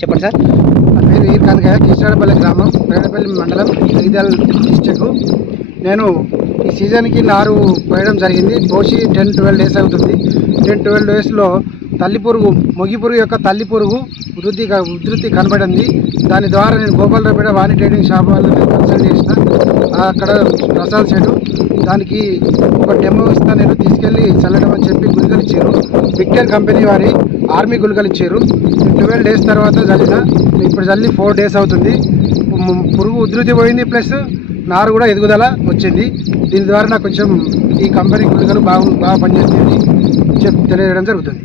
చెప్పండి సార్. నేను ఈ ఈర్ కృష్ణాడపల్లి గ్రామం పేడపల్లి మండలం జగిత్యాల డిస్టిక్ నేను ఈ సీజన్కి నారు పోయడం జరిగింది. పోసి టెన్ ట్వెల్వ్ డేస్ అవుతుంది. టెన్ ట్వెల్వ్ డేస్లో తల్లి పురుగు మొగి పురుగు యొక్క తల్లి పురుగు వృద్ధి ఉధృతి కనబడింది. దాని ద్వారా నేను గోపాలరావుపేట వాణి ట్రేడింగ్ షాప్ వాళ్ళని కన్సల్ట్ చేసిన. అక్కడ ప్రసాద్ చెడు. దానికి ఒక డెమో ఇస్తా నేను తీసుకెళ్ళి చల్లడం అని చెప్పి గుళికలు ఇచ్చారు. విక్టర్ కంపెనీ వారి ఆర్మీ గుళికలు ఇచ్చారు. ట్వెల్వ్ డేస్ తర్వాత చల్లిన. ఇప్పుడు చల్లి ఫోర్ డేస్ అవుతుంది. పురుగు ఉధృతి పోయింది ప్లస్ నారు కూడా ఎదుగుదల వచ్చింది. దీని ద్వారా నాకు కొంచెం ఈ కంపెనీ గుళికలు బాగా బాగా పనిచేస్తుంది చెప్ తెలియజేయడం జరుగుతుంది.